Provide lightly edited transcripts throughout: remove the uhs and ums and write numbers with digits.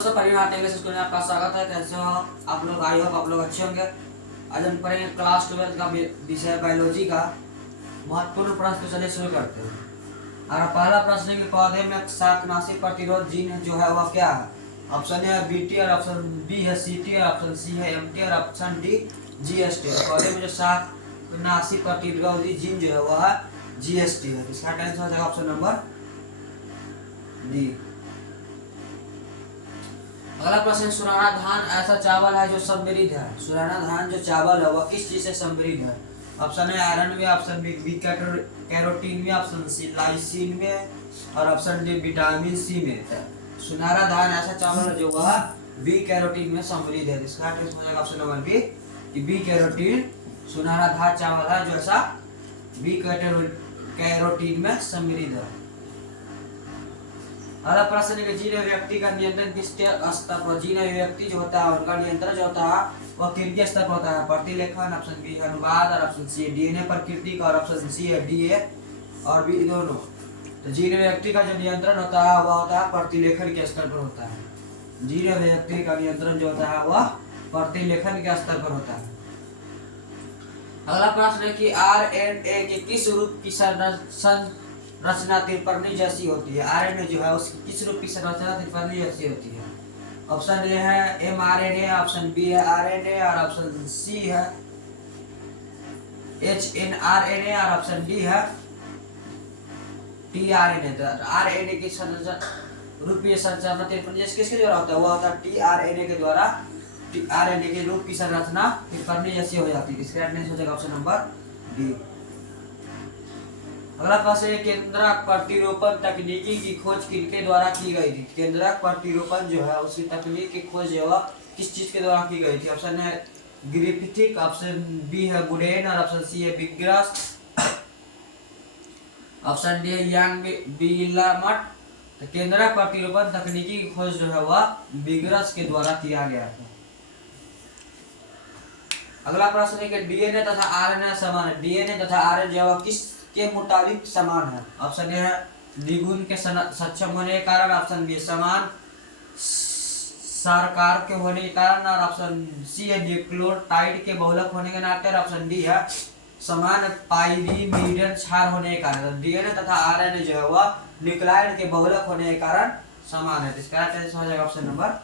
दोस्तों परिवार technical school में आपका स्वागत है। कैसे हो आप लोग? आई होप आप लोग अच्छे होंगे। आज हम पढ़ेंगे क्लास 12 का विषय बायोलॉजी का महत्वपूर्ण प्रश्न। तो चलिए शुरू करते हैं। और पहला प्रश्न है कि पौधे में शाकनाशी प्रतिरोध जीन जो है वह क्या है? ऑप्शन ए है बीटी, और ऑप्शन बी है सीटी, और ऑप्शन सी है एमटी, और ऑप्शन डी जीएसटी। पौधे में जो शाकनाशी प्रतिरोधी जीन जो है वह है जीएसटी है। इसका आंसर हो जाएगा ऑप्शन नंबर डी। अगला प्रश्न, सुराना धान ऐसा चावल है जो समृद्ध है। सुराना धान जो चावल है वह किस चीज से समृद्ध है? ऑप्शन है आयरन में, ऑप्शन बी कैरोटीन में, ऑप्शन सी लाइसिन में, और ऑप्शन डी विटामिन सी में। सुनहरा धान ऐसा चावल है जो वह बी कैरोटीन में समृद्ध है। इसका आंसर हो जाएगा ऑप्शन नंबर बी कि बी कैरोटीन सुनहरा धान चावल है जो ऐसा बी कैरोटीन में समृद्ध है। अगला प्रश्न है कि जीन व्यक्ति का नियंत्रण किस स्तर पर? जीन व्यक्ति जो होता है उनका नियंत्रण जो होता है वह किनके स्तर पर होता है? प्रतिलेखन, ऑप्शन बी है अनुवाद, और ऑप्शन सी है डीएनए प्रकृति का, और ऑप्शन सी है डीए और बी दोनों। तो जीन व्यक्ति का जो नियंत्रण होता है वह होता है प्रतिलेखन के स्तर पर होता है। जीन व्यक्ति का नियंत्रण जो होता है वह प्रतिलेखन के स्तर पर होता है। अगला प्रश्न है कि आरएनए के किस रूप की रचना त्रिपर्णी जैसी होती है? आरएनए जो है उसकी किस रूप की संरचना त्रिपर्णी जैसी होती है? ऑप्शन ए है एमआरएनए, ऑप्शन बी है आरएनए, और ऑप्शन सी है एचएनआरएनए, और ऑप्शन डी है टीआरएनए। तो आरएनए की रूपीय संरचना त्रिपर्णी जैसी किसके द्वारा होता है? वह होता है टीआरएनए के द्वारा। टीआरएनए के रूप की संरचना त्रिपर्णी जैसी हो जाती है। इसका आंसर हो जाएगा ऑप्शन नंबर डी। अगला प्रश्न है केंद्रक प्रतिरोपण तकनीकी की खोज किनके द्वारा की गई थी? केंद्रक प्रतिरोपण जो है उसकी तकनीक की खोज जो है किस चीज के द्वारा की गई थी? ऑप्शन है ग्रिफिथ, ऑप्शन बी है गुडेन, और ऑप्शन सी है विग्रास, ऑप्शन डी है यांग बिलामट। तो केंद्रक प्रतिरोपण तकनीकी की खोज जो है वह विग्रास के द्वारा किया गया था। अगला प्रश्न है कि डीएनए तथा आरएनए समान है। डीएनए तथा आरएनए जो है किस के मुताबिक समान है? ऑप्शन ए है द्विगुण के सक्षम होने के कारण, ऑप्शन बी समान सारकार के होने के कारण, और ऑप्शन सी है न्यूक्लियोटाइड के बहुलक होने के नाते, और ऑप्शन डी है समान पाइरीमिडीन क्षार होने के कारण। डीएनए तथा आरएनए जो है वह न्यूक्लियोटाइड के बहुलक होने के कारण समान है। इसका आंसर हो जाएगा ऑप्शन नंबर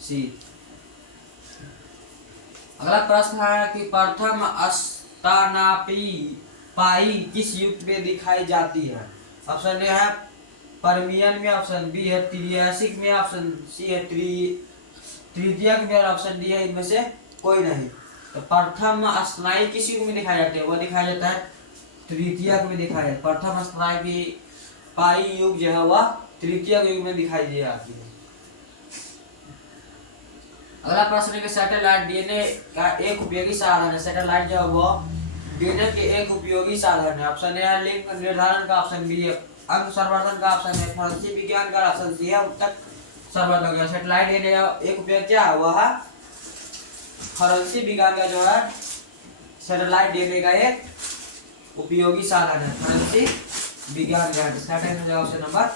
सी। अगला प्रश्न है कि प्रथम स्तनापी पाई किस युग में दिखाई जाती है? ऑप्शन ए है पर्मियन में, ऑप्शन बी है त्रियासिक में, ऑप्शन सी है तृतीयक में, और ऑप्शन डी है इनमें से कोई नहीं। तो प्रथम स्तनायु किस युग में दिखाई जाती है? वह दिखाया जाता है तृतीयक में दिखाया जाता है। प्रथम स्तनायु पाई युग जो है वह तृतीयक युग में दिखाई दे जाती है। अगला प्रश्न है कि सैटेलाइट डीएनए का एक उपयोगी साधन है। सैटेलाइट जो है वह डीएनए के एक उपयोगी साधन है। ऑप्शन ए है लिंग निर्धारण का, ऑप्शन बी है अंग संवर्धन का, ऑप्शन है फॉरेंसिक विज्ञान का, ऑप्शन सी है उत्तक संवर्धन का। सैटेलाइट डीएनए का एक उपयोग क्या है? वह है फॉरेंसिक विज्ञान का जो है सैटेलाइट डीएनए का एक उपयोगी साधन है, फॉरेंसिक विज्ञान का। इसका आंसर है ऑप्शन नंबर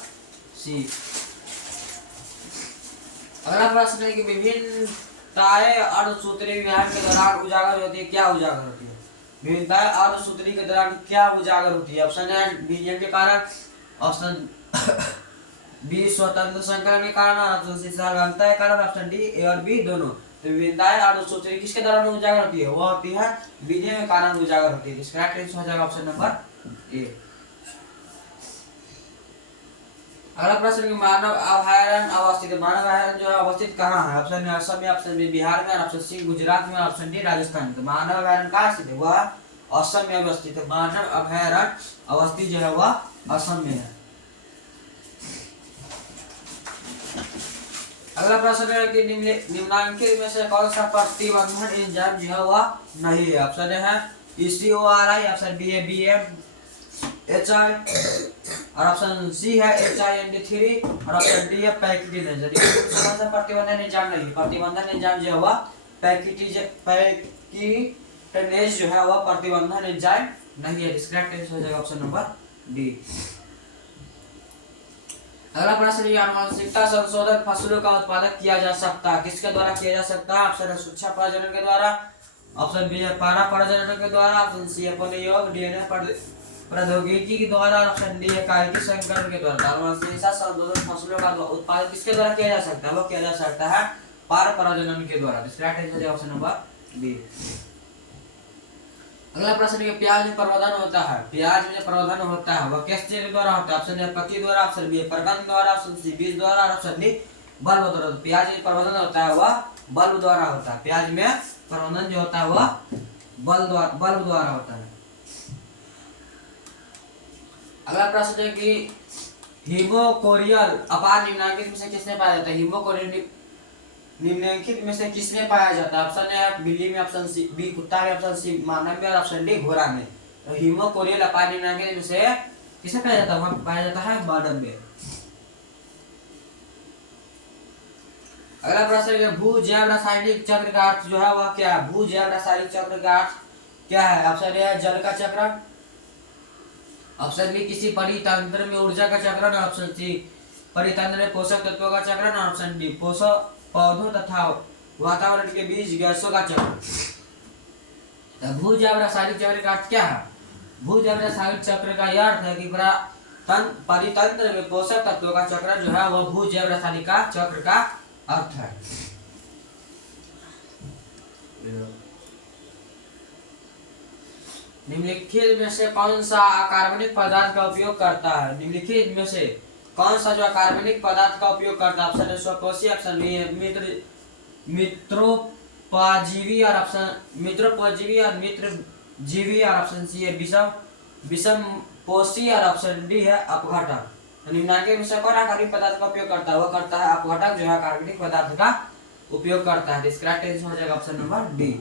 सी। अगला प्रश्न है कि विभिन्नताएं अर्धसूत्री विभाजन के दौरान उजागर होती है। क्या उजागर होती है? विभिन्नताएं अर्धसूत्री के दौरान क्या उजागर होती है? ऑप्शन है विजन के कारण, ऑप्शन बी स्वतंत्र संकलन के कारण, ऑप्शन सी सार्वभौमिकता के कारण, ऑप्शन डी ए और बी दोनों। तो विभिन्नताएं अर्धसूत्री किसके दौरान उजागर होती है? वह होती है विजय के कारण उजागर होती है। इसका आंसर हो जाएगा ऑप्शन नंबर ए। अगला प्रश्न कि मानव अभयारण्य अवस्थित है। मानव अभयारण्य जो है अवस्थित कहाँ है? ऑप्शन है असम में, ऑप्शन बी बिहार में, ऑप्शन सी गुजरात में, ऑप्शन डी राजस्थान में। तो मानव अभयारण्य कहाँ स्थित है? वह असम में अवस्थित है। मानव अभयारण्य अवस्थित जो है वह असम में है। अगला प्रश्न है कि निम्नलिखित में से कौन सा प्रतिबंधन एंजाइम जो है वह नहीं है? ऑप्शन है ECORI, ऑप्शन बी है BMHI, और ऑप्शन सी है HIND3, और ऑप्शन डी है पैक्टिनेज। कौन सा प्रतिबंधन एंजाइम नहीं? प्रतिबंधन एंजाइम जो है वह पैक्टिनेज जो है वह प्रतिबंधन एंजाइम नहीं है। इसका आंसर हो जाएगा ऑप्शन नंबर डी। अगला प्रश्न है आनुवंशिकता संशोधन फसलों का उत्पादन किया जा सकता है, किसके द्वारा किया जा सकता है? ऑप्शन है सूक्ष्म प्रजनन के द्वारा, ऑप्शन बी है पारा प्रजनन के द्वारा, ऑप्शन सी है पुनर्योग डीएनए प्रौद्योगिकी के द्वारा, ऑप्शन डी है कायिक संकरण के द्वारा। आनुवंशिकता संशोधन फसलों का उत्पादन किसके द्वारा किया जा सकता है? वो किया जा सकता है पारा प्रजनन के द्वारा। Option number B. अगला प्रश्न है प्याज में प्रवर्धन होता है, प्याज में प्रवर्धन होता है वह किस चीज के द्वारा होता है? ऑप्शन ए पत्ती द्वारा, ऑप्शन बी प्रगंध द्वारा, ऑप्शन सी बीज द्वारा, ऑप्शन डी बल्ब द्वारा। तो प्याज में प्रवर्धन होता है वह बल्ब द्वारा होता है। प्याज में प्रवर्धन जो होता है वह बल्ब द्वारा होता है। अगला प्रश्न है कि हीमोकोरियल अपार निम्नलिखित में से किसमें पाया जाता है? हीमोकोरियल निम्नलिखित में से किसमें पाया जाता है? ऑप्शन ए बिल्ली में, ऑप्शन सी बी कुत्ता में, ऑप्शन सी मानव में और ऑप्शन डी घोड़ा में। तो हीमोकोरियल अपार निम्नलिखित में से किसमें पाया जाता है? वहां पाया जाता है मानव में। अगला प्रश्न है भू जैव रासायनिक चक्र का अर्थ जो है वह क्या है? भू जैव रासायनिक चक्र का अर्थ क्या है? ऑप्शन ए जल का चक्रण, ऑप्शन बी किसी परितंत्र में ऊर्जा का चक्रण, ऑप्शन सी परितंत्र में पोषक तत्वों का चक्रण, ऑप्शन डी पोषक पौधों तथा वातावरण के बीच गैसों का चक्र। भू जैव रासायनिक चक्र का अर्थ क्या है? भू जैव रासायनिक चक्र का यह अर्थ है कि परितंत्र में पोषक तत्वों का चक्र जो है वह भू जैव रासायनिक चक्र का अर्थ है। निम्नलिखित में से कौन सा अकार्बनिक पदार्थ का उपयोग करता है? निम्नलिखित में से कौन सा जो अकार्बनिक पदार्थ का उपयोग करता है? ऑप्शन ए स्वकोषी, ऑप्शन बी मित्रोपजीवी और मित्रजीवी और ऑप्शन सी है विषमपोषी और ऑप्शन डी है अपघटक। निम्नलिखित में से कौन अकार्बनिक पदार्थ का उपयोग करता है? वह करता है अपघटक जो है अकार्बनिक पदार्थ का उपयोग करता है। इसका राइट आंसर हो जाएगा ऑप्शन नंबर डी।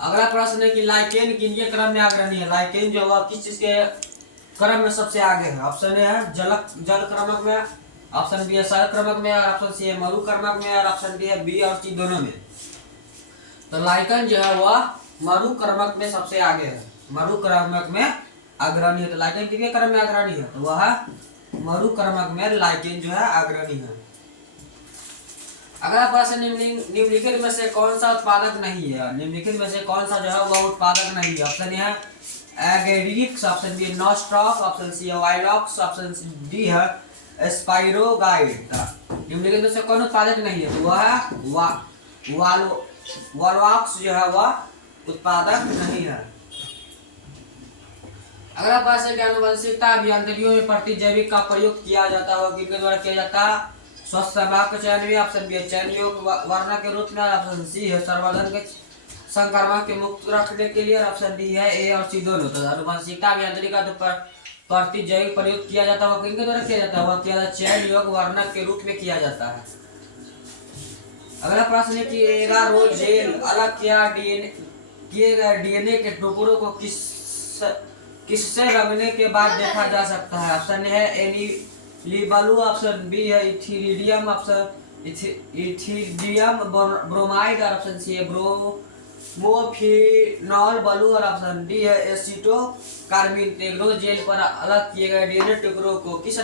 अगला प्रश्न है कि लाइकेन किनके क्रम में अग्रणी है? लाइकेन जो है किस चीज के क्रम में सबसे आगे है? ऑप्शन ए है जल क्रमक में, ऑप्शन बी है शर क्रमक में और ऑप्शन सी है मरु क्रमक में और ऑप्शन डी है बी और सी दोनों में। तो लाइकेन जो है वह मरु क्रमक में सबसे आगे है, मरु क्रमक में अग्रणी है। तो लाइकेन किनके क्रम में अग्रणी है? तो वह मरु क्रमक में लाइकेन जो है अग्रणी है। अगला प्रश्न निम्नलिखित में से कौन सा उत्पादक नहीं है? निम्नलिखित में से कौन सा जो है वह उत्पादक नहीं है? ऑप्शन है एगेरिक्स, ऑप्शन बी नॉस्ट्रॉफ, ऑप्शन सी है वाइलॉक्स, ऑप्शन डी है स्पाइरोगाइड। निम्नलिखित में से कौन उत्पादक नहीं है? तो वह है वालॉक्स जो है वह उत्पादक नहीं है। अगला प्रश्न है कि आनुवंशिकता अभियांत्रिकी में प्रतिजैविक का प्रयोग किया जाता है, किनके द्वारा किया जाता है? स्वस्थ समाज का चयन में, ऑप्शन बी चयन योग वर्ण के रूप में, ऑप्शन सी है संवर्धन के संक्रमण के मुक्त रखने के लिए, ऑप्शन डी है ए और सी दोनों। तो आनुवंशिकता अभियांत्रिकी का जो प्रतिजैविक प्रयोग किया जाता है वह किनके द्वारा किया जाता है? वह किया जाता है चयन योग वर्ण के रूप में किया जाता है। अगला प्रश्न है कि एगारोजेल अलग किए गए डीएनए के टुकड़ों को किससे रगड़ने के बाद देखा जा सकता है? ऑप्शन है एनिलिबलू, ऑप्शन बी है इथिलीडियम, ऑप्शन इथिलीडियम ब्रोमाइड और ऑप्शन सी है ब्रोमोफिनॉल ब्लू और ऑप्शन डी है एसीटोकार्बिन। एग्रोजेल पर अलग किए गए डीएनए टुकड़ों को किस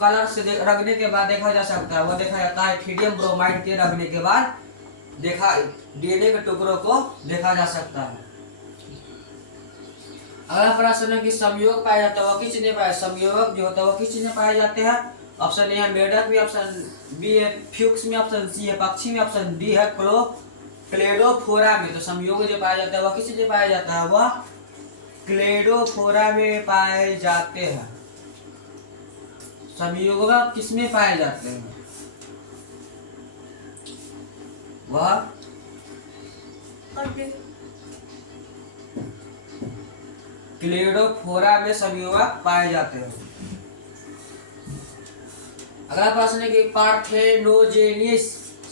कलर से रगड़ने के बाद देखा जा सकता है? वह देखा जाता है इथिलीडियम ब्रोमाइड के रगड़ने के बाद डीएनए के टुकड़ों को देखा जा सकता है। अगला प्रश्न है कि संयोग पाया जाता है वह किस चीज में पाया? संयोग जो होता है वह किस चीज में पाए जाते हैं? ऑप्शन ए है मेढक में, ऑप्शन बी है फ्यूक्स में, ऑप्शन सी है पक्षी में, ऑप्शन डी है क्लेडोफोरा में। तो संयोग जो पाया जाता है वह किस चीज में पाया जाता है? वह क्लेडोफोरा में पाए जाते हैं। संयोग किस में पाए जाते हैं? वह क्लेडोफोरा में संयोजक पाए जाते हैं। अगला प्रश्न है कि पार्थेनोजेनिस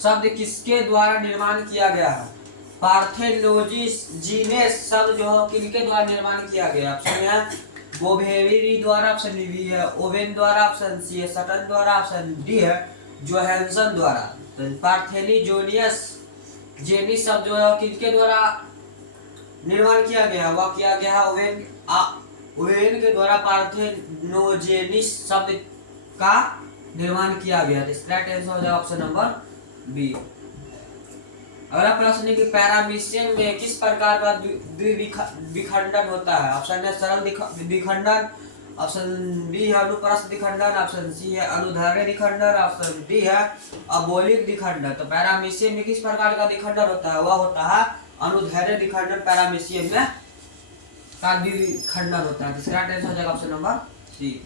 शब्द किसके द्वारा निर्माण किया गया है? पार्थेनोजेनिस शब्द जो है किनके द्वारा निर्माण किया गया? ऑप्शन है बोवेरी द्वारा, ऑप्शन बी है ओवेन द्वारा, ऑप्शन सी है सटन द्वारा, ऑप्शन डी है जोहानसन द्वारा। तो पार्थेनोजेनिस जेनिस शब्द जो है किनके द्वारा निर्माण किया गया, वह किया गया ओवेन के द्वारा पार्थेनोजेनिस शब्द का निर्माण किया गया। इसका आंसर हो जाएगा ऑप्शन नंबर बी। अगला प्रश्न है कि पैरामीशियम में किस प्रकार का द्विविखंडन होता है? ऑप्शन है सरल द्विखंडन, ऑप्शन बी है अनुप्रस्थ द्विखंडन, ऑप्शन सी है अनुदैर्घ्य द्विखंडन, ऑप्शन डी है अबोलिक द्विखंडन। तो पैरामीशियम में किस प्रकार का द्विखंडन होता है? वह होता है अनुदैर्घ्य द्विखंडन। पैरामीशियम में का द्विखंडन होता है। इसका आंसर हो जाएगा ऑप्शन नंबर सी।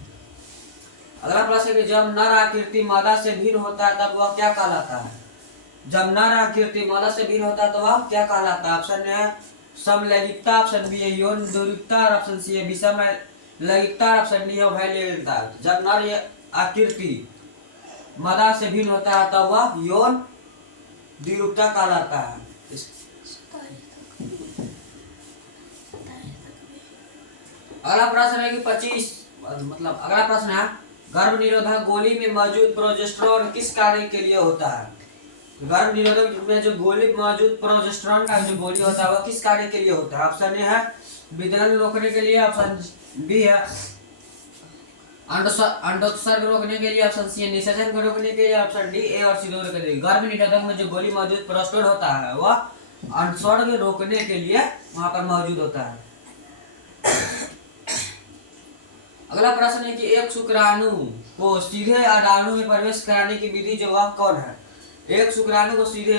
अगला प्रश्न है कि जब नर आकृति मादा से भिन्न होता है तब वह क्या कहलाता है? जब नर आकृति मादा से भिन्न होता है तो वह क्या कहलाता है? ऑप्शन है समलैंगिकता, ऑप्शन बी है यौन द्विरूपता, ऑप्शन सी है विषम लैंगिकता, ऑप्शन डी है उभयलिंगता। जब नर आकृति मादा से भिन्न होता है तब वह यौन द्विरूपता कहलाता है। अगला प्रश्न है कि 25 मतलब अगला प्रश्न है गर्भ निरोधक गोली में मौजूद प्रोजेस्टेरोन किस कार्य के लिए होता है? गर्भ निरोधक में जो गोली मौजूद प्रोजेस्टेरोन का जो गोली होता है वह किस कार्य के लिए होता है? ऑप्शन ए है विदलन रोकने के लिए, ऑप्शन बी है अंडोत्सर्ग रोकने के लिए, ऑप्शन सी है निषेचन को रोकने के लिए, ऑप्शन डी ए और सी दोनों के लिए। गर्भ निरोधक में जो गोली मौजूद प्रोजेस्टेरोन होता है वह अंडोत्सर्ग रोकने के लिए वहां पर मौजूद होता है। अगला प्रश्न है कि एक शुक्राणु को सीधे अंडाणु में प्रवेश कराने की विधि जो वह कौन है? एक शुक्राणु को सीधे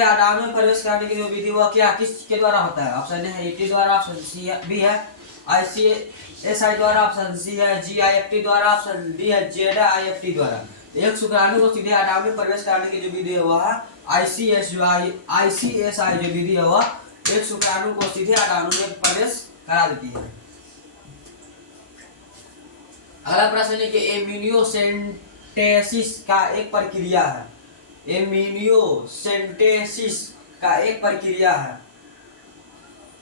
अंडाणु में प्रवेश कराने की जो विधि वह क्या किसके द्वारा होता है? ऑप्शन ए है ईटी द्वारा, ऑप्शन सी बी है आईसीएसआई द्वारा, ऑप्शन सी है जीआईएफटी द्वारा, ऑप्शन डी है जेडआईएफटी द्वारा। एक शुक्राणु को सीधे अंडाणु में प्रवेश कराने की जो विधि है वह आईसीएसआई जो विधि है वह एक शुक्राणु को सीधे अंडाणु में प्रवेश करा देती है। अगला प्रश्न है कि एमिनियोसेंटेसिस का एक प्रक्रिया है। एमिनियोसेंटेसिस का एक प्रक्रिया है।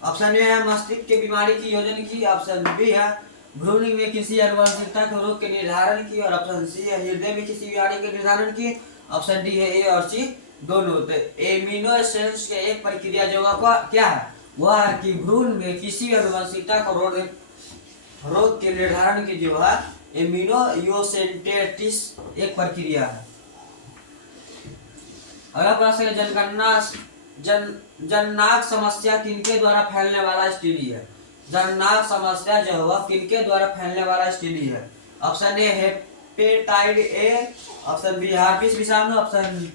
ऑप्शन ए है मस्तिष्क की बीमारी की योजना की, ऑप्शन बी है भ्रूण में किसी आनुवंशिकता के रोग के निर्धारण की, और ऑप्शन सी है हृदय में किसी बीमारी के निर्धारण की, ऑप्शन डी है ए और सी दोनों। तो एमिनोसेंस के एक प्रक्रिया जो क्या है वह है कि भ्रूण में किसी आनुवंशिकता को रोग के निर्धारण की जो है एमिनोसेंटेसिस एक प्रक्रिया है। अगला प्रश्न है जननांग समस्या किनके द्वारा फैलने वाला एसटीडी है? जननांग समस्या जो है किनके द्वारा फैलने वाला एसटीडी है? Option A hepatitis A, option B herpes विषाणु, ऑप्शन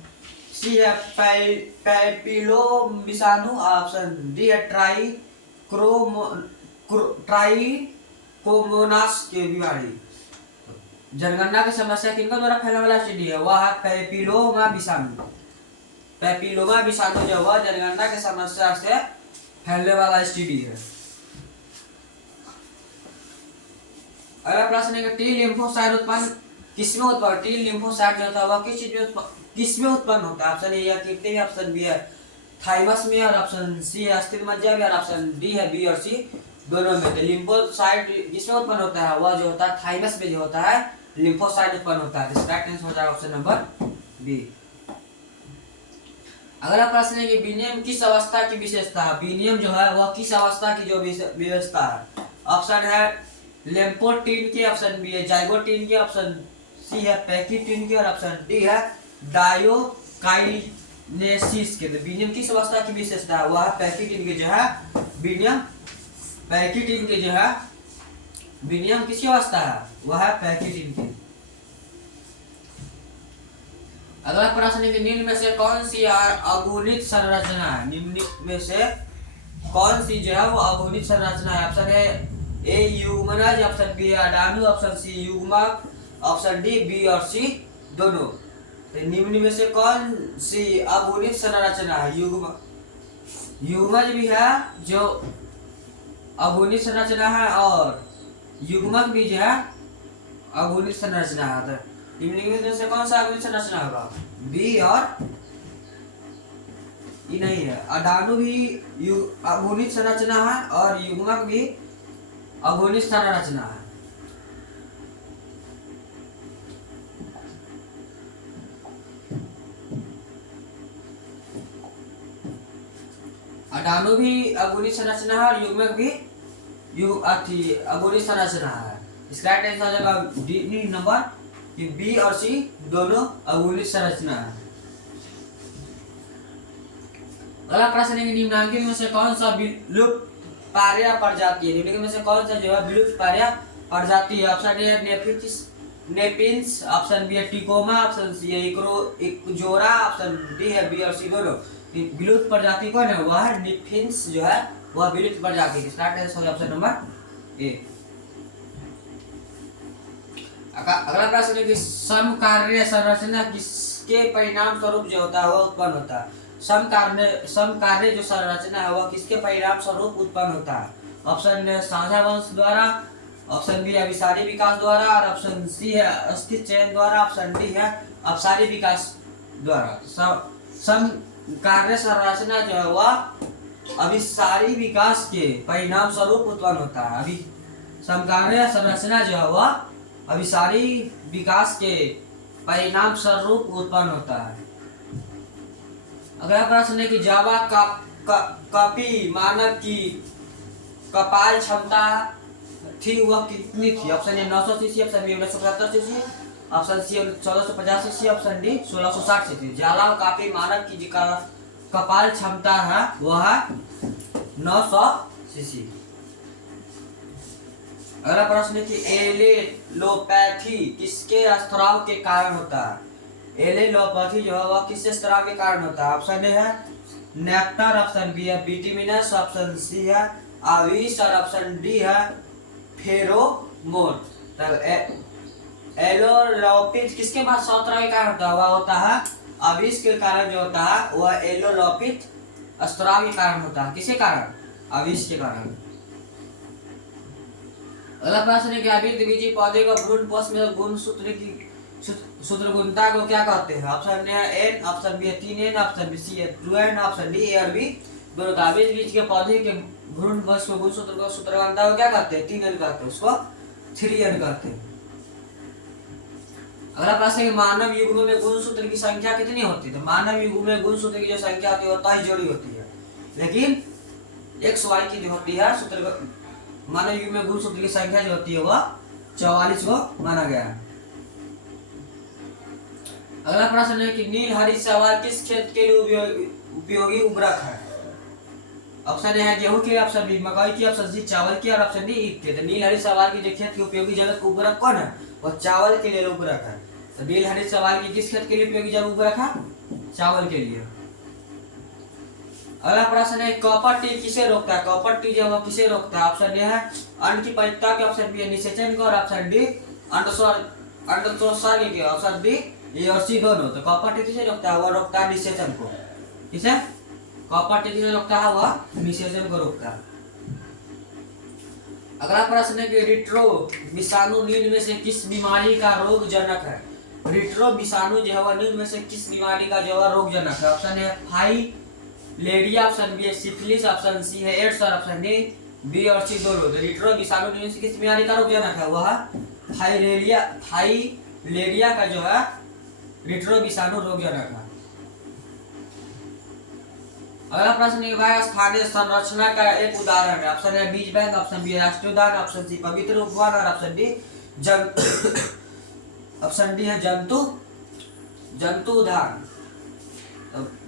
सी है पैपिलो विषाणु, ऑप्शन डी है ट्राइकोमोनास की बीमारी। जनगणना की समस्या किनके द्वारा फैलने वाला एसटीडी है? वह है पैपिलोमा विषाणु। पैपिलोमा विषाणु जो है जनगणना की समस्या से फैलने वाला एसटीडी है। अगला प्रश्न है कि टी लिम्फोसाइट उत्पन्न किसमें उत्पन्न टी लिम्फोसाइट जो होता है वह किसमें उत्पन्न होता है? ऑप्शन ए या किडनी में, ऑप्शन बी है थाइमस में, और ऑप्शन सी है अस्थिर मज्जा में, और ऑप्शन डी है बी और सी दोनों में। तो लिम्फोसाइट किसमें उत्पन्न होता है? वह जो होता है थाइमस में जो होता है लिम्फोसाइट उत्पन्न होता है। इसका आंसर हो जाएगा ऑप्शन नंबर बी। अगला प्रश्न है कि विनियम किस अवस्था की विशेषता है? विनियम जो है वह किस अवस्था की जो विशेषता है? ऑप्शन है लेम्पोटीन की, ऑप्शन बी है जाइगोटीन की, ऑप्शन सी है पैकिटीन की, और ऑप्शन डी है डायोकाइनेसिस के। तो विनियम किस अवस्था की विशेषता है? वह पैकिटीन की जो है विनियम पैकिटीन की जो है विनियम किसी अवस्था है? वह है पैकिटीन की। अगला प्रश्न है कि निम्न में से कौन सी अगुणित संरचना है? निम्न में से कौन सी जो है वो अगुणित संरचना है? ऑप्शन है ए युग्मनज, ऑप्शन बी अडाणु, ऑप्शन सी युग्मक, ऑप्शन डी बी और सी दोनों। तो निम्न में से कौन सी अगुणित संरचना है? युग्मज भी है जो अगुणित संरचना है, और युग्मक भी जो है अगुणित संरचना है। निम्नलिखित में से कौन सा अगुणित संरचना होगा? बी और ई नहीं है। अडाणु भी अगुणित संरचना है और युग्मक भी अगुणित संरचना है। एकाणु भी अगुणी संरचना है और युग्मक भी अगुणी संरचना है। इसका राइट आंसर हो जाएगा डी नंबर कि बी और सी दोनों अगुणी संरचना है। अगला प्रश्न है कि निम्नलिखित में से कौन सा विलुप्त पार्या प्रजाति है? निम्नलिखित में से कौन सा जो है विलुप्त पार्या प्रजाति है? ऑप्शन ए है नेपिन्स, ऑप्शन बी है टिकोमा, ऑप्शन सी है इकोजोरा, ऑप्शन डी है बी और सी दोनों। विलुप्त प्रजाति कौन है? वह है नेपिन्स जो है वह विलुप्त प्रजाति। Start answer option number A. अगला प्रश्न है कि समकार्य संरचना किसके परिणाम स्वरूप जो होता है वह उत्पन्न होता है? समकार्य जो संरचना है वह किसके परिणाम स्वरूप उत्पन्न होता है? ऑप्शन साझा वंश द्वारा, ऑप्शन बी अभिसारी विकास द्वारा और ऑप्शन सी है अस्थिर चयन द्वारा, ऑप्शन डी है अपसारी विकास द्वारा। समकार्य संरचना जो है वह अभिसारी विकास के परिणाम स्वरूप उत्पन्न होता है। अभी समकार्य संरचना जो है वह अभिसारी विकास के परिणाम स्वरूप उत्पन्न होता है। अगला प्रश्न है कि जावा कॉपी मानव की कपाल क्षमता थी वह कितनी थी? Option A 900 CC, option B 1975 CC, option C 1450 CC, option D 1660 CC. Java कॉपी मानव की कपाल क्षमता है वह 900 सीसी। अगला प्रश्न है कि एलेलोपैथी किसके स्त्राव के कारण होता है? एलेलोपैथी जो है वह किसके स्त्राव के कारण होता है? ऑप्शन ए है नेक्टर, ऑप्शन बी है विटामिनस, ऑप्शन सी है आविष और ऑप्शन डी है फेरोमोन। तब एलोलोपित किसके बाद स्त्राव के कारण होता है? वह होता है आविष के कारण जो होता है वह एलोलोपित स्त्राव के कारण होता है। किसके कारण? आविष के कारण। अगला प्रश्न है कि द्विबीजी पौधे का भ्रूण पोष में गुणसूत्र की सूत्रगुणता को क्या कहते हैं? Option A N, option B है 3n, ऑप्शन बी सी है 2n, ऑप्शन डी ए और बी दोनों। बीज के पौधे के भ्रूण पोष में गुणसूत्र को सूत्रगुणता को क्या कहते हैं? 3n कहते हैं, उसको 3n कहते हैं। अगला प्रश्न है कि मानव युग्म में गुणसूत्र की संख्या कितनी होती है? तो मानव युग्म में गुणसूत्र की जो संख्या होती है वो 23 जोड़ी होती है, लेकिन XY की जो होती है सूत्र मानव युग में गुणसूत्र की संख्या जो होती है वह 44 को माना गया है। अगला प्रश्न है कि नील हरी शैवाल किस खेत के लिए उपयोगी उर्वरक है? ऑप्शन ए है गेहूं की, ऑप्शन बी मकई की, ऑप्शन सी चावल की और ऑप्शन डी ईख के। तो नील हरी शैवाल की जो खेत के उपयोगी जैविक उर्वरक कौन है? वह चावल के लिए उर्वरक है। तो नील हरी शैवाल की किस खेत के लिए उपयोगी जैविक उर्वरक है? चावल के लिए। अगला प्रश्न है कॉपर टी किसे रोकता है? कॉपर टी जो है किसे रोकता है? ऑप्शन ए है अन्न की परिपक्वता के, ऑप्शन बी है निषेचन को और ऑप्शन डी अंडस्वर्ग के, ऑप्शन डी ए और सी दोनों। तो कॉपर टी किसे रोकता है? वह रोकता है निषेचन को। किसे? कॉपर टी किसे रोकता है? वह निषेचन को रोकता है। अगला प्रश्न है कि रिट्रो विषाणु निम्न में से किस बीमारी का रोग जनक है? रिट्रो विषाणु जो है वह निम्न में से किस बीमारी का जो है रोग जनक है? Option A filaria, option B है सिफिलिस, ऑप्शन सी है एड्स और ऑप्शन डी बी और सी दोनों। तो रिट्रो विषाणु निम्न से किस बीमारी का रोग जनक है? वह फाइलेरिया का जो है रिट्रो विषाणु रोग जनक है। अगला प्रश्न है स्थानीय संरचना का एक उदाहरण है। ऑप्शन है बीज बैंक, ऑप्शन बी राष्ट्रीय उद्यान, ऑप्शन सी पवित्र उपवन और ऑप्शन डी ऑप्शन डी है जंतु उद्यान।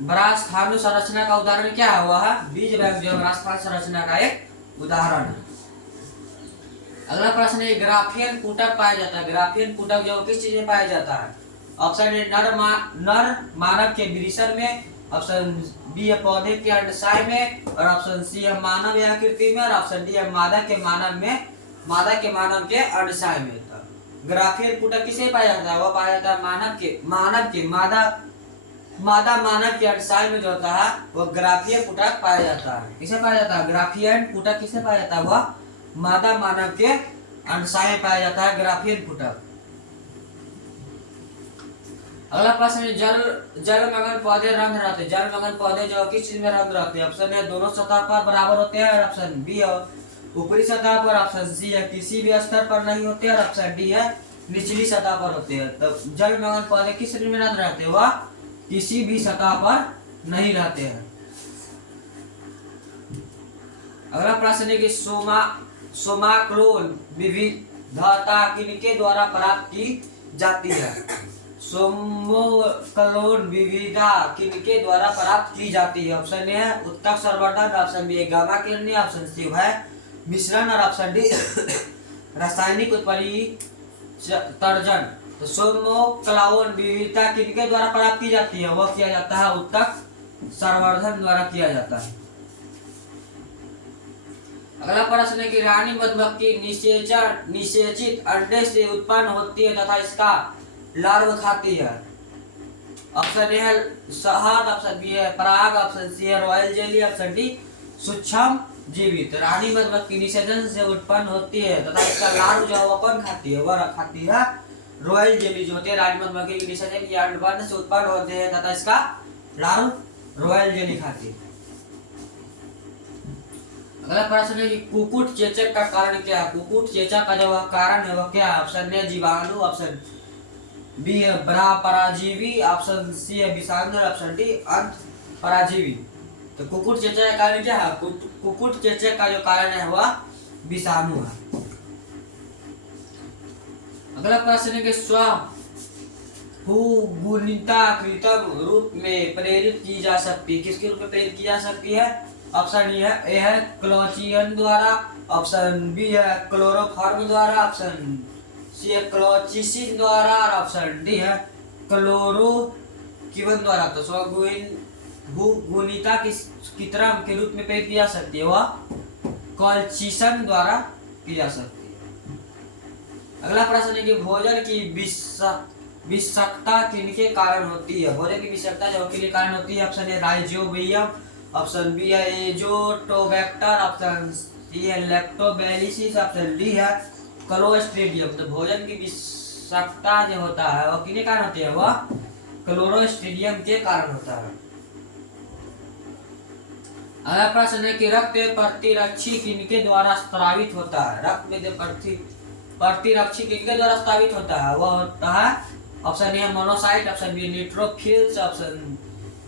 बड़ा स्थानीय संरचना का उदाहरण क्या है? वह है बीज बैंक जो है स्थानीय संरचना का एक उदाहरण है। अगला प्रश्न है ग्राफियन पुटक पाया जाता है। ग्राफियन पुटक जो किस चीज में पाया जाता है? ऑप्शन ए नर मानव के वृषण में, ऑप्शन बी है पौधे के अंडशाय में और ऑप्शन सी है मानव या आकृति में और ऑप्शन डी है मादा के मानव के अंडशाय में। तो ग्राफियन पुटक किसे पाया जाता है? वह पाया जाता है मानव के मादा मानव के अंडशाय में जो होता है वह ग्राफियन पुटक पाया जाता है। किसे पाया जाता है? ग्राफियन पुटक किसे पाया जाता है? वह मादा मानव के अंडशाय में पाया जाता है ग्राफियन पुटक। अगला प्रश्न है जलमग्न पौधे रंग रहते हैं। जलमग्न पौधे जो किस चीज में रंग रहते हैं? ऑप्शन है दोनों सतह पर बराबर होते हैं और ऑप्शन बी है ऊपरी सतह पर, ऑप्शन सी है किसी भी स्तर पर नहीं होते और ऑप्शन डी है निचली सतह पर होते हैं। तो जलमग्न पौधे किस चीज में रंग रहते हैं? वह किसी भी सतह पर नहीं रहते हैं। अगला प्रश्न है कि सोमाक्लोन विविधता किनके द्वारा प्राप्त की जाती है? सोमोक्लोन विविधता किनके द्वारा प्राप्त की जाती है? ऑप्शन ए है उत्तक संवर्धन, ऑप्शन बी है गामा किरणें, ऑप्शन सी है मिश्रण और ऑप्शन डी रासायनिक उत्परिवर्तन। तो सोमोक्लोन विविधता किनके द्वारा प्राप्त की जाती है? वह किया जाता है उत्तक संवर्धन द्वारा किया जाता है। अगला प्रश्न है कि रानी मधुमक्खी निषेचित अंडे से उत्पन्न होती है तथा इसका लार्व खाती है। ऑप्शन ए है शहद, ऑप्शन बी है पराग, ऑप्शन सी है रॉयल जेली, ऑप्शन डी सूक्ष्म जीवित। रानी मधुमक्खी निषेचन से उत्पन्न होती है तथा इसका लार्व जो है वो कौन खाती है? वह खाती है रॉयल जेली जो होती है। रानी मधुमक्खी की निषेचन या अंडपर्ण से उत्पन्न होते हैं तथा इसका लार्व रॉयल जेली खाती है। अगला प्रश्न है कि कुकुट चेचक का कारण क्या है? कुकुट चेचक का जो कारण है वह क्या है? ऑप्शन ए जीवाणु, ऑप्शन बी है पराजीवी, ऑप्शन सी है विषाणु, ऑप्शन डी अंत पराजीवी। तो कुकुट चेचक का कारण क्या है? कुकुट चेचक का जो कारण है वह विषाणु है। अगला प्रश्न है कि स्वगुणिता कृत्रिम रूप में प्रेरित की जा सकती है? किसके रूप में प्रेरित की जा सकती है? ऑप्शन ए है क्लोचियन द्वारा, ऑप्शन बी है क्लोरोफॉर्म द्वारा, ऑप्शन सी है क्लोचिसिन द्वारा और ऑप्शन डी है क्लोरोक्विन द्वारा। तो स्वगुणिता कृत्रिम के रूप में प्रेरित की जा सकती है वह क्लोचिसन द्वारा की जा सकती है। अगला प्रश्न है कि भोजन की विषाक्तता किनके कारण होती है? भोजन की विषाक्तता जो किनके कारण होती है? Option A rhizobium, option B है एजोटोबैक्टर, ऑप्शन सी है लैक्टोबैसिलस, ऑप्शन डी है क्लोस्ट्रीडियम। तो भोजन की विषाक्तता जो होता है वह किसके कारण होती है? वह क्लोस्ट्रीडियम के कारण होता है। अगला प्रश्न है कि रक्त प्रतिरक्षी किनके द्वारा स्रावित होता है? रक्त में प्रतिरक्षी किनके द्वारा स्रावित होता है? वह होता है option A monocyte, option B neutrophils, option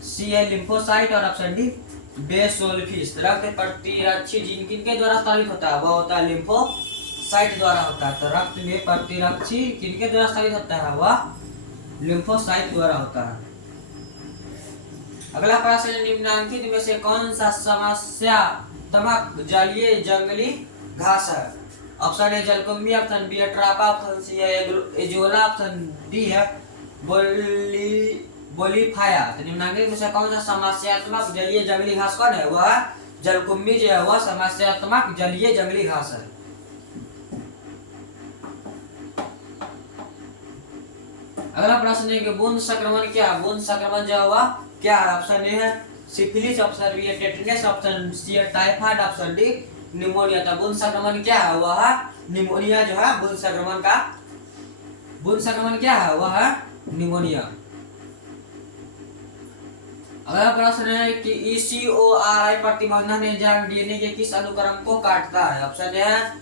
C है लिम्फोसाइट और ऑप्शन डी बेसोल्फिस। रक्त प्रतिरक्षी जीन किनके द्वारा स्रावित होता है? वह होता है लिम्फोसाइट द्वारा होता है। तो रक्त में प्रतिरक्षी किनके द्वारा स्रावित होता है? वह लिम्फोसाइट द्वारा होता है। अगला प्रश्न है निम्नलिखित में से कौन सा समस्यात्मक जलीय जंगली घास है? ऑप्शन ए जलकुंभी, ऑप्शन बी है ट्रापा, ऑप्शन सी है एजोला, ऑप्शन डी है बोलीफाया। तो निम्नलिखित में से कौन सा समस्यात्मक जलीय जंगली घास कौन है? वह जलकुंभी जो है वह समस्यात्मक जलीय जंगली घास है। अगला प्रश्न है कि बूंद संक्रमण क्या है? बूंद संक्रमण जो हुआ क्या है? ऑप्शन ए है सिफिलिस, ऑप्शन बी है टेटनस, ऑप्शन सी है टाइफाइड, ऑप्शन डी निमोनिया। तो बूंद संक्रमण क्या है? वह निमोनिया जो है बूंद संक्रमण क्या है? वह है निमोनिया। अगला प्रश्न है कि ECORI प्रतिबंधन एंजाइम डीएनए के किस अनुक्रम को काटता है? ऑप्शन ए है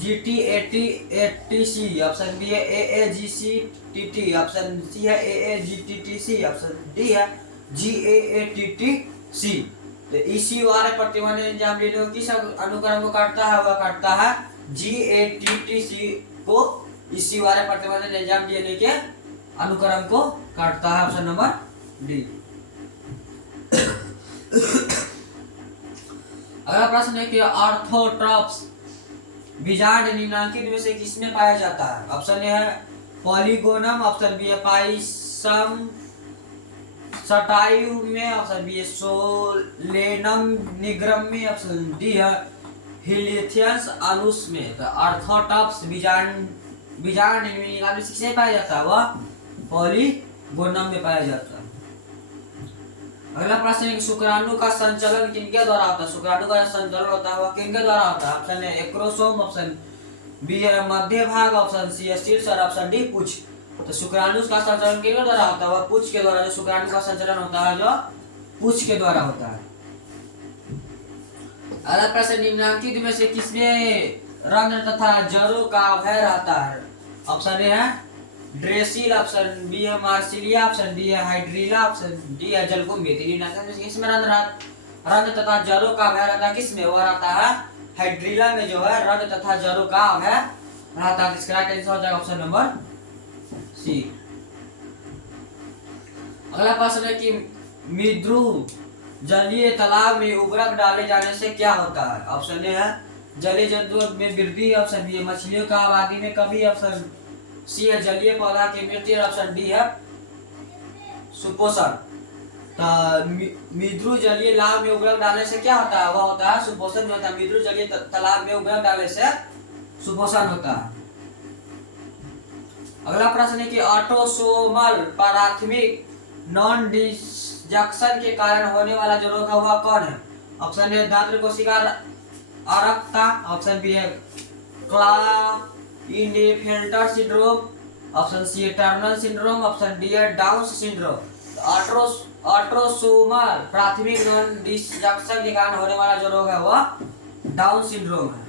GT80ATC, ऑप्शन बी है AAGCTT, ऑप्शन सी है AAGTTC, ऑप्शन डी है GAATTC। तो ECORI प्रतिबंधन एंजाइम डीएनए को किस अनुक्रम को काटता है? वह काटता है GATTC को। ECORI प्रतिबंधन एंजाइम डीएनए के अनुक्रम को काटता है, ऑप्शन नंबर डी। अगला प्रश्न है कि ऑर्थोट्रॉप्स बीजांड निम्नलिखित में से किसमें पाया जाता है? ऑप्शन ए है पॉलीगोनम, ऑप्शन बी है पाइसम सटाइव में, ऑप्शन बी है सोलेनम निग्रम में, ऑप्शन डी है हिलिथियस अनुस में। तो ऑर्थोट्रॉप्स बीजांड निम्नलिखित में किसमें पाया जाता है? वह पॉलीगोनम में पाया जाता है। अगला प्रश्न है शुक्राणु का संचालन किनके द्वारा होता है? शुक्राणु का संचालन होता है वह किनके द्वारा होता है? Option A acrosome, option B है मध्य भाग, ऑप्शन सी है शीर्ष और ऑप्शन डी पूछ। तो शुक्राणु का संचालन किसके द्वारा होता है? वह पूछ के द्वारा। जो शुक्राणु का संचालन होता है जो पूछ के द्वारा होता है। अगला प्रश्न निम्नलिखित में से किसमें रंध्र तथा जड़ों का अभय रहता है? ऑप्शन ए है ड्रेसिल, ऑप्शन बी है मार्सिलिया, ऑप्शन डी है हाइड्रीला, ऑप्शन डी है जलकुंभी। किसमें रंध्र तथा जड़ों का अभय रहता है? किसमें? वह रहता है हाइड्रीला में जो है रड तथा जलों का है रहता है। इसका आंसर हो जाएगा ऑप्शन नंबर सी। अगला प्रश्न है कि मृदु जलीय तालाब में उर्वरक डाले जाने से क्या होता है। ऑप्शन ए है जलीय जंतुओं में वृद्धि, ऑप्शन बी है मछलियों का आबादी में कमी, ऑप्शन सी है जलीय पौधा की मृत्यु, ऑप्शन डी है सुपोषण। मृदु जलीय तालाब में उर्वरक डालने से क्या होता है, वह होता है सुपोषण जो होता है। मृदु जलीय तालाब में उर्वरक डालने से सुपोषण होता है। अगला प्रश्न है कि ऑटोसोमल प्राथमिक नॉन डिसजंक्शन के कारण होने वाला जो रोग है वह कौन है। ऑप्शन ए दांत कोशिका अरक्ता, ऑप्शन बी है क्लाइनेफेल्टर सिंड्रोम, ऑप्शन सी है टर्नर सिंड्रोम, ऑप्शन डी है डाउन सिंड्रोम। ऑटोसोमल प्राथमिक नॉन डिसजंक्शन के कारण होने वाला जो रोग है वह डाउन सिंड्रोम है।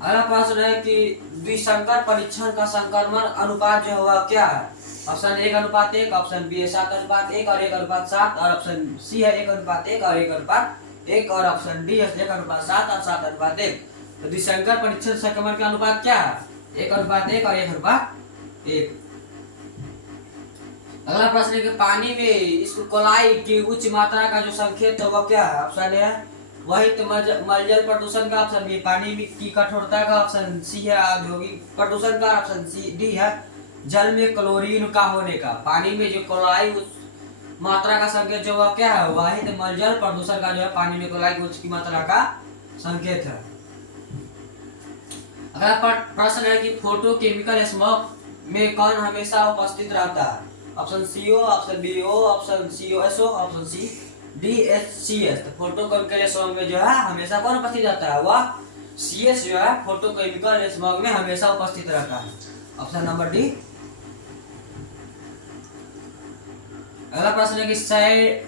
अगला प्रश्न है कि द्विसंकर परीक्षण का संक्रमण अनुपात जो है वह क्या है। ऑप्शन 1:1, ऑप्शन बी है 7:1 और 1:7, और ऑप्शन सी है 1:1 और 1:1, और ऑप्शन डी है 1:7 और 7:1। तो द्विसंकर परीक्षण संक्रमण का अनुपात क्या है, 1:1 और 1:1। अगला प्रश्न है कि पानी में इस कोलाई की उच्च मात्रा का जो संकेत है वह क्या है। ऑप्शन ए है वही मलजल प्रदूषण का, ऑप्शन बी पानी की कठोरता का, ऑप्शन सी है औद्योगिक प्रदूषण का, ऑप्शन सी डी है जल में क्लोरीन का होने का। पानी में जो क्लोराइड मात्रा का संकेत जो वह क्या है, वही मलजल प्रदूषण का जो है पानी में क्लोराइड उच्च की मात्रा का संकेत है। अगला प्रश्न है कि फोटोकेमिकल स्मोक में कौन हमेशा उपस्थित रहता है। Option C O, option B O, option C O S O, option C D H C S. तो फोटोकेमिकल स्मोक में जो है हमेशा कौन उपस्थित रहता है, वह सी एस जो है फोटोकेमिकल स्मोक में हमेशा उपस्थित रहता है। Option number D. अगला प्रश्न है कि सैनिटरी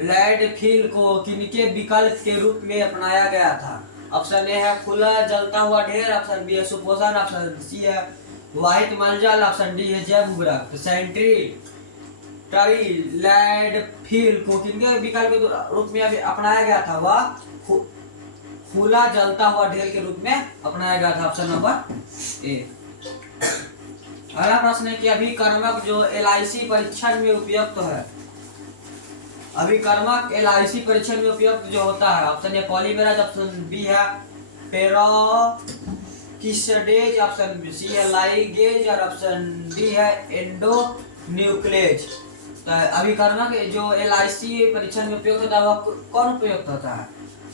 लैंडफिल को किनके विकल्प के रूप में अपनाया गया था। ऑप्शन ए है खुला जलता हुआ ढेर, ऑप्शन बी है सुपोषण, ऑप्शन सी है वाहित मलजल, ऑप्शन डी है जैव उर्वरक। तो सैनिटरी लैंडफिल को किनके विकल्प के रूप में अपनाया गया था, वह खुला जलता हुआ ढेर के रूप में अपनाया गया था। Option number A. अगला प्रश्न है कि अभिकर्मक जो एलआईसी परीक्षण में उपयुक्त है। अभिकर्मक एलआईसी परीक्षण में उपयुक्त जो होता है, ऑप्शन ए पॉलीमेराज, ऑप्शन बी है पेरोक्सिडेज, ऑप्शन सी है लाइगेज, और ऑप्शन डी है एंडोन्यूक्लेज। तो अभिकर्मक जो एलआईसी परीक्षण में उपयुक्त होता है वह कौन उपयुक्त होता है,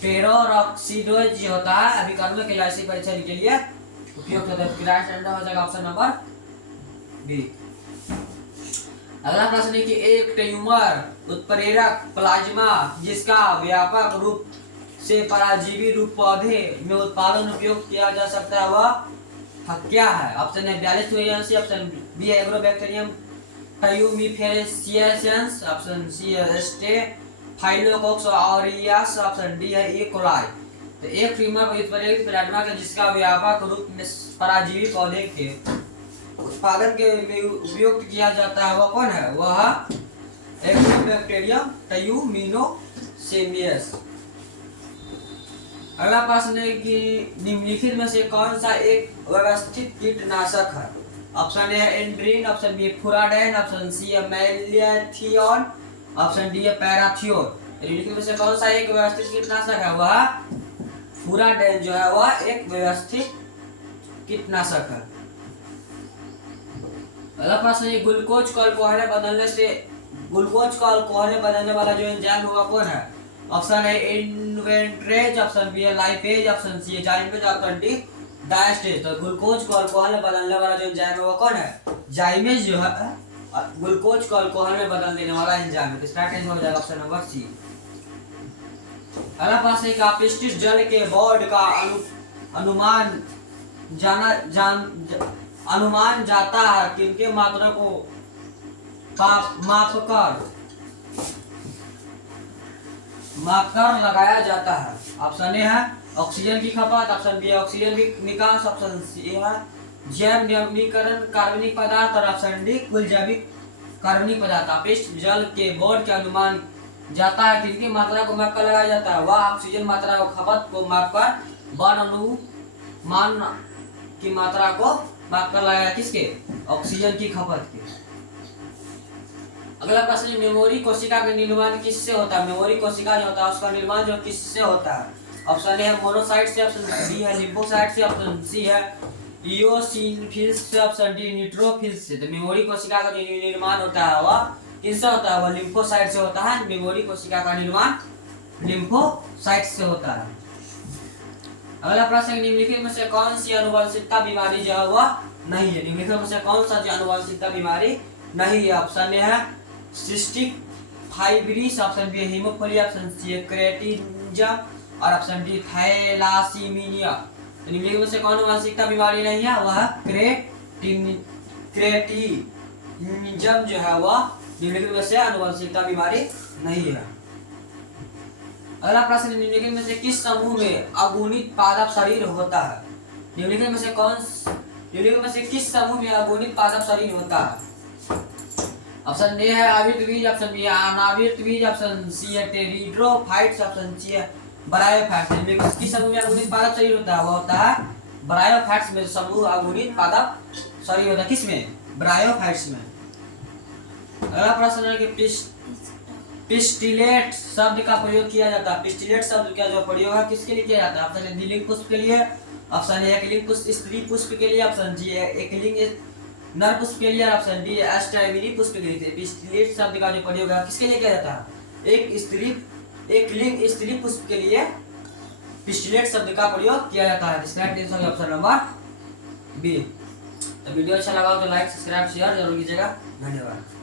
पेरोक्सिडेज जो होता है अभिकर्मक एलआईसी परीक्षण के लिए उपयुक्त होता है। राइट आंसर हो जाएगा ऑप्शन नंबर बी। अगला प्रश्न है कि एक ट्यूमर उत्प्रेरक प्लाज्मा जिसका व्यापक रूप से पराजीवी रूप पौधे में उत्पादन उपयोग किया जा सकता है वह क्या है। ऑप्शन ए 42 ऑप्शन बी है एग्रोबैक्टीरियम ट्यूमिफेरेसियंस, ऑप्शन सी है स्टेफाइलोकोकस ऑरियस, ऑप्शन डी है ई कोलाई। तो एक ट्यूमर उत्प्रेरक प्लाज्मा के जिसका व्यापक रूप में पराजीवी पौधे के उत्पादन के लिए उपयोग किया जाता है वह कौन है, वह एग्रोबैक्टीरियम ट्यूमिनोसेमियस। अगला प्रश्न है कि निम्नलिखित में से कौन सा एक व्यवस्थित कीटनाशक है। ऑप्शन ए है एंड्रीन, ऑप्शन बी फुराडाइन, ऑप्शन सी है मैलाथियोन, ऑप्शन डी है पैराथियोन। निम्नलिखित में से कौन सा एक व्यवस्थित कीटनाशक है, वह फुराडाइन जो है वह एक व्यवस्थित कीटनाशक है। अगला प्रश्न है ग्लूकोज को अल्कोहल में बदलने वाला जो एंजाइम होगा कौन है। ऑप्शन है इन्वेंट्रेज, ऑप्शन बी है लाइपेज, ऑप्शन सी है जाइमेज, ऑप्शन डी डायस्टेज। तो ग्लूकोज को अल्कोहल में बदलने वाला जो एंजाइम है वो कौन है, जाइमेज जो है ग्लूकोज को अल्कोहल में बदल देने वाला एंजाइम है। इसका आंसर हो जाएगा ऑप्शन नंबर सी। अगला प्रश्न है कि अपशिष्ट जल के बोर्ड का अनुमान जाता है किनके मात्रा को मापकर लगाया जाता है। ऑप्शन ए है ऑक्सीजन की खपत, ऑप्शन बी है ऑक्सीजन की निकास, ऑप्शन सी है जैव नियमिकरण कार्बनिक पदार्थ, और ऑप्शन डी कुल जैविक कार्बनिक पदार्थ। अपशिष्ट जल के बोर्ड के अनुमान जाता है, किनकी मात्रा को मापकर लगाया जाता है, वह ऑक्सीजन मात्रा को खपत को मापकर वन अनुमान की मात्रा को मापकर लगाया, किसके, ऑक्सीजन की खपत के। अगला प्रश्न, मेमोरी कोशिका का निर्माण किससे होता है? मेमोरी कोशिका जो होता है उसका निर्माण जो किससे होता है? ऑप्शन ए है मोनोसाइट से, ऑप्शन बी है लिम्फोसाइट से, ऑप्शन सी है इओसिनोफिल्स से, ऑप्शन डी न्यूट्रोफिल्स से। तो मेमोरी कोशिका का जो निर्माण होता है वह किससे होता है? वह लिम्फोसाइट से होता है। मेमोरी कोशिका का निर्माण लिम्फोसाइट से होता है। अगला प्रश्न, निम्नलिखित में से कौन सी आनुवंशिकता बीमारी जो है वह नहीं है? निम्नलिखित में से कौन सा आनुवंशिकता बीमारी नहीं है? ऑप्शन ए है सिस्टिक फाइब्रिस, ऑप्शन बी है हीमोफीलिया, ऑप्शन सी है क्रेटिनिज्म और ऑप्शन डी थैलासीमिया। तो निम्नलिखित में से कौन आनुवंशिकता बीमारी नहीं है? वह क्रेटिनिज्म जो है वह निम्नलिखित में से आनुवंशिकता बीमारी नहीं है। अगला प्रश्न, निम्नलिखित में से किस समूह में अगुणित पादप शरीर होता है? निम्नलिखित में से किस समूह में अगुणित पादप शरीर होता है? ऑप्शन ए है आवृत बीज, ऑप्शन बी है अनावृत बीज, ऑप्शन सी है टेरिडोफाइट्स, ऑप्शन सी है ब्रायोफाइट्स। निम्नलिखित में किस समूह में अगुणित पादप शरीर होता है? वह होता है ब्रायोफाइट्स में समूह अगुणित पादप शरीर होता है। किसमें? ब्रायोफाइट्स में। अगला प्रश्न है कि पिस्टिलेट शब्द का प्रयोग किया जाता है। पिस्टिलेट शब्द का जो प्रयोग है किसके लिए किया जाता है? ऑप्शन ए द्विलिंग पुष्प के लिए, ऑप्शन ए एकलिंग पुष्प स्त्री पुष्प के लिए, ऑप्शन जी एकलिंग नर पुष्प के लिए, ऑप्शन डी एस्टाइमिनी पुष्प के लिए। पिस्टिलेट शब्द का जो प्रयोग है किसके लिए किया जाता है? एक लिंग स्त्री पुष्प के लिए पिस्टिलेट शब्द का प्रयोग किया जाता है। इसका आंसर ऑप्शन नंबर बी। तो वीडियो अच्छा लगा तो लाइक सब्सक्राइब शेयर जरूर कीजिएगा। धन्यवाद।